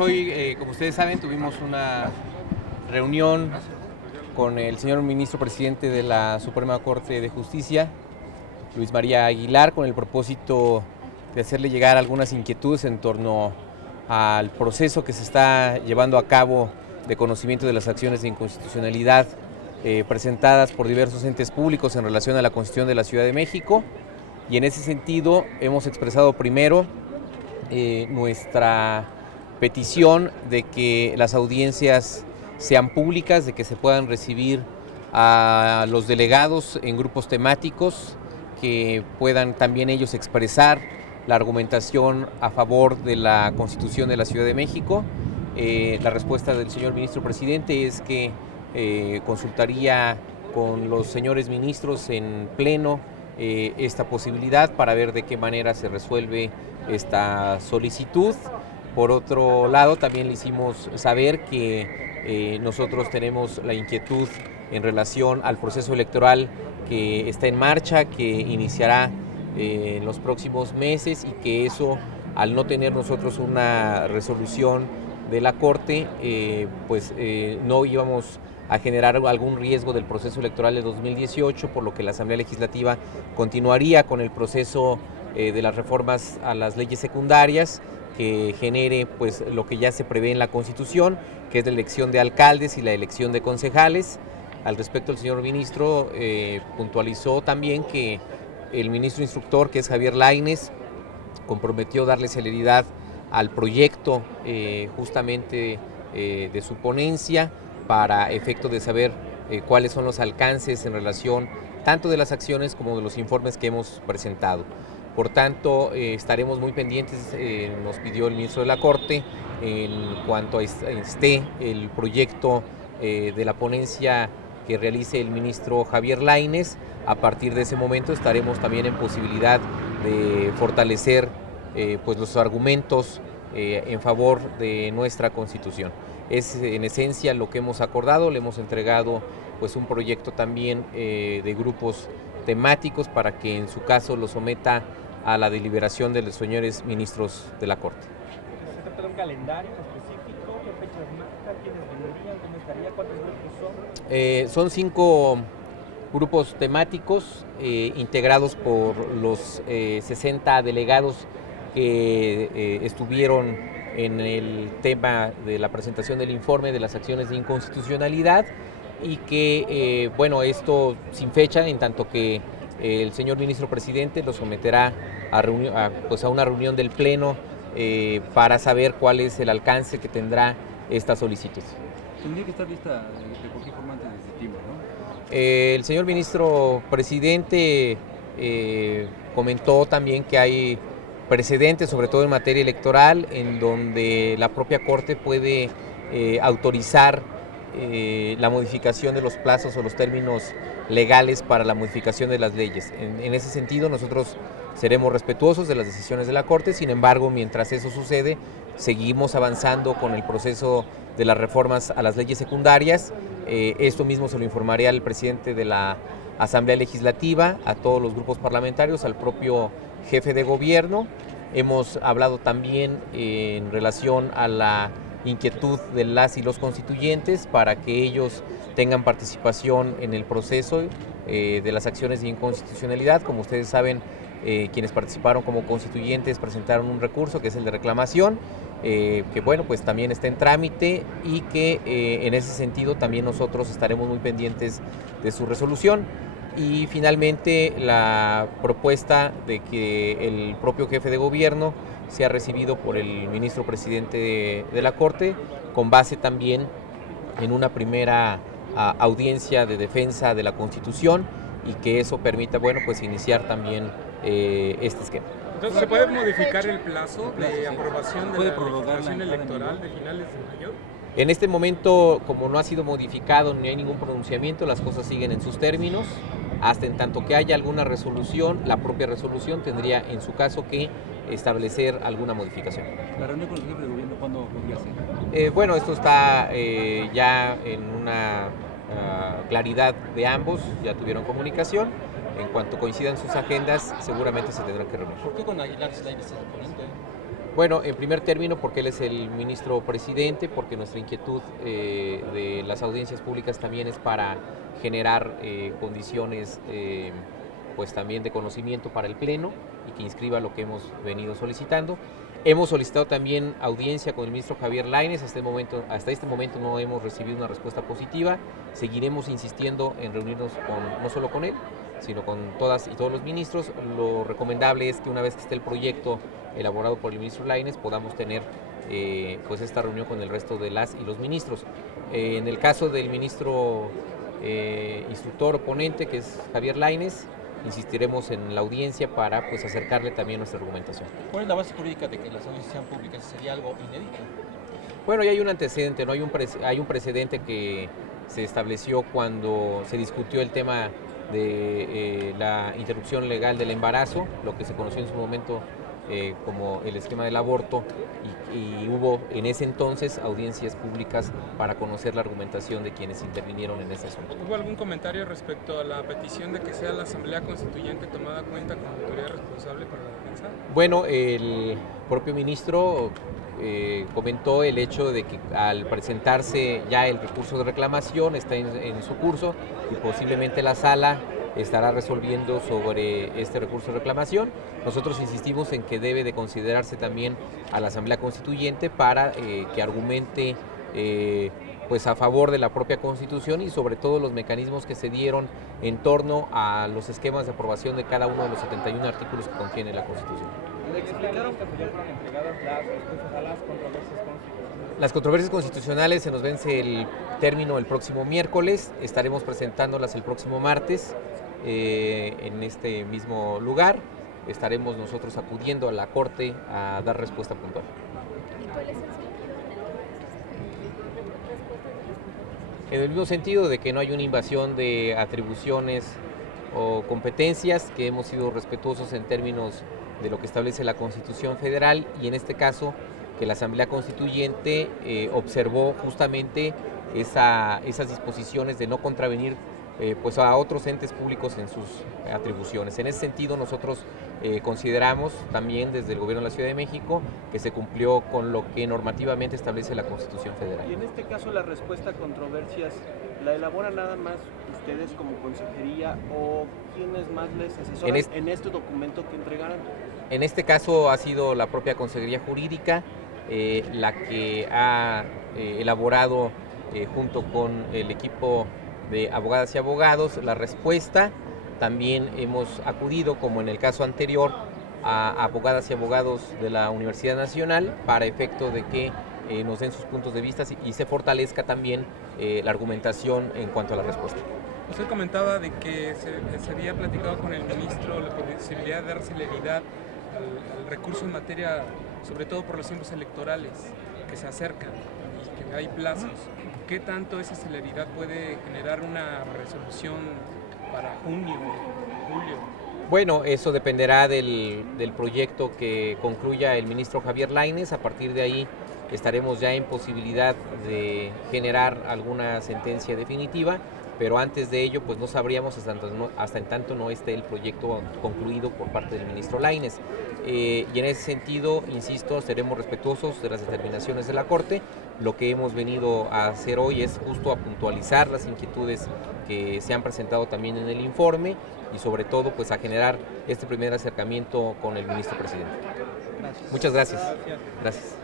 Hoy, como ustedes saben, tuvimos una reunión con el señor ministro presidente de la Suprema Corte de Justicia, Luis María Aguilar, con el propósito de hacerle llegar algunas inquietudes en torno al proceso que se está llevando a cabo de conocimiento de las acciones de inconstitucionalidad presentadas por diversos entes públicos en relación a la Constitución de la Ciudad de México. Y en ese sentido hemos expresado primero nuestra petición de que las audiencias sean públicas, de que se puedan recibir a los delegados en grupos temáticos, que puedan también ellos expresar la argumentación a favor de la Constitución de la Ciudad de México. La respuesta del señor ministro presidente es que consultaría con los señores ministros en pleno esta posibilidad para ver de qué manera se resuelve esta solicitud. Por otro lado, también le hicimos saber que nosotros tenemos la inquietud en relación al proceso electoral que está en marcha, que iniciará en los próximos meses, y que eso, al no tener nosotros una resolución de la Corte, no íbamos a generar algún riesgo del proceso electoral de 2018, por lo que la Asamblea Legislativa continuaría con el proceso de las reformas a las leyes secundarias, que genere pues lo que ya se prevé en la Constitución, que es la elección de alcaldes y la elección de concejales. Al respecto, el señor ministro puntualizó también que el ministro instructor, que es Javier Lainez, comprometió darle celeridad al proyecto justamente de su ponencia, para efecto de saber cuáles son los alcances en relación tanto de las acciones como de los informes que hemos presentado. Por tanto, estaremos muy pendientes, nos pidió el ministro de la Corte, en cuanto esté el proyecto de la ponencia que realice el ministro Javier Lainez. A partir de ese momento estaremos también en posibilidad de fortalecer pues los argumentos en favor de nuestra Constitución. Es en esencia lo que hemos acordado. Le hemos entregado pues un proyecto también de grupos temáticos para que en su caso lo someta a la deliberación de los señores ministros de la Corte. ¿Se trata de un calendario específico? ¿Qué fechas marca? ¿Quiénes vendrían? ¿Cómo estaría? ¿Cuántos grupos son? Son 5 grupos temáticos integrados por los 60 delegados que estuvieron en el tema de la presentación del informe de las acciones de inconstitucionalidad, y que, esto sin fecha, en tanto que el señor ministro presidente lo someterá a una reunión del Pleno para saber cuál es el alcance que tendrá esta solicitud. Tendría que estar lista de cualquier forma antes de septiembre, ¿no? El señor ministro presidente comentó también que hay precedentes, sobre todo en materia electoral, en donde la propia Corte puede autorizar la modificación de los plazos o los términos legales para la modificación de las leyes. En ese sentido, nosotros seremos respetuosos de las decisiones de la Corte. Sin embargo, mientras eso sucede, seguimos avanzando con el proceso de las reformas a las leyes secundarias. Esto mismo se lo informaré al presidente de la Asamblea Legislativa, a todos los grupos parlamentarios, al propio jefe de gobierno. Hemos hablado también en relación a la inquietud de las y los constituyentes, para que ellos tengan participación en el proceso de las acciones de inconstitucionalidad. Como ustedes saben, quienes participaron como constituyentes presentaron un recurso, que es el de reclamación, que pues también está en trámite, y que en ese sentido también nosotros estaremos muy pendientes de su resolución. Y finalmente, la propuesta de que el propio jefe de gobierno sea recibido por el ministro presidente de la Corte, con base también en una primera audiencia de defensa de la Constitución, y que eso permita iniciar también este esquema. Entonces, ¿se puede modificar el plazo de aprobación de la legislación la electoral de finales de mayo? En este momento, como no ha sido modificado ni hay ningún pronunciamiento, las cosas siguen en sus términos. Hasta en tanto que haya alguna resolución, la propia resolución tendría en su caso que establecer alguna modificación. ¿La reunión con el jefe de gobierno cuándo podría ser? Esto está ya en una claridad de ambos, ya tuvieron comunicación. En cuanto coincidan sus agendas, seguramente se tendrán que reunir. ¿Por qué con Aguilar Lainez es el ponente? Bueno, en primer término porque él es el ministro presidente, porque nuestra inquietud de las audiencias públicas también es para generar condiciones pues también de conocimiento para el Pleno y que inscriba lo que hemos venido solicitando. Hemos solicitado también audiencia con el ministro Javier Lainez. Hasta este momento no hemos recibido una respuesta positiva. Seguiremos insistiendo en reunirnos no solo con él, sino con todas y todos los ministros. Lo recomendable es que una vez que esté el proyecto elaborado por el ministro Lainez podamos tener pues esta reunión con el resto de las y los ministros. En el caso del ministro instructor o ponente, que es Javier Lainez, insistiremos en la audiencia para pues acercarle también nuestra argumentación. ¿Cuál es la base jurídica de que las audiencias sean públicas? ¿Sería algo inédito? Bueno, ya hay un antecedente, ¿no? Hay un precedente que se estableció cuando se discutió el tema de la interrupción legal del embarazo, lo que se conoció en su momento como el esquema del aborto, y hubo en ese entonces audiencias públicas para conocer la argumentación de quienes intervinieron en ese asunto. ¿Hubo algún comentario respecto a la petición de que sea la Asamblea Constituyente tomada cuenta como autoridad responsable para la defensa? Bueno, el propio ministro comentó el hecho de que al presentarse ya el recurso de reclamación está en su curso y posiblemente la sala estará resolviendo sobre este recurso de reclamación. Nosotros insistimos en que debe de considerarse también a la Asamblea Constituyente para que argumente pues a favor de la propia Constitución y sobre todo los mecanismos que se dieron en torno a los esquemas de aprobación de cada uno de los 71 artículos que contiene la Constitución. ¿Le explicaron que ya fueron entregadas las respuestas a las controversias constitucionales? Las controversias constitucionales se nos vence el término el próximo miércoles, estaremos presentándolas el próximo martes en este mismo lugar. Estaremos nosotros acudiendo a la Corte a dar respuesta puntual. ¿Cuál es el sentido de las respuestas de las controversias? En el mismo sentido de que no hay una invasión de atribuciones o competencias, que hemos sido respetuosos en términos de lo que establece la Constitución Federal y en este caso que la Asamblea Constituyente observó justamente esas disposiciones de no contravenir pues a otros entes públicos en sus atribuciones. En ese sentido nosotros consideramos también desde el Gobierno de la Ciudad de México que se cumplió con lo que normativamente establece la Constitución Federal. Y en este caso la respuesta a controversias, ¿la elaboran nada más ustedes como consejería o quiénes más les asesoran en este documento que entregaran? En este caso ha sido la propia Consejería Jurídica la que ha elaborado junto con el equipo de abogadas y abogados la respuesta. También hemos acudido, como en el caso anterior, a abogadas y abogados de la Universidad Nacional para efecto de que nos den sus puntos de vista y se fortalezca también la argumentación en cuanto a la respuesta. Usted comentaba de que se había platicado con el ministro la posibilidad de dar celeridad al recurso en materia, sobre todo por los tiempos electorales que se acercan y que hay plazos. ¿Qué tanto esa celeridad puede generar una resolución para junio, julio? Bueno, eso dependerá del proyecto que concluya el ministro Javier Lainez. A partir de ahí estaremos ya en posibilidad de generar alguna sentencia definitiva, pero antes de ello pues no sabríamos hasta en tanto no esté el proyecto concluido por parte del ministro Lainez. Y en ese sentido, insisto, seremos respetuosos de las determinaciones de la Corte. Lo que hemos venido a hacer hoy es justo a puntualizar las inquietudes que se han presentado también en el informe y sobre todo pues a generar este primer acercamiento con el ministro presidente. Gracias. Muchas gracias. Gracias.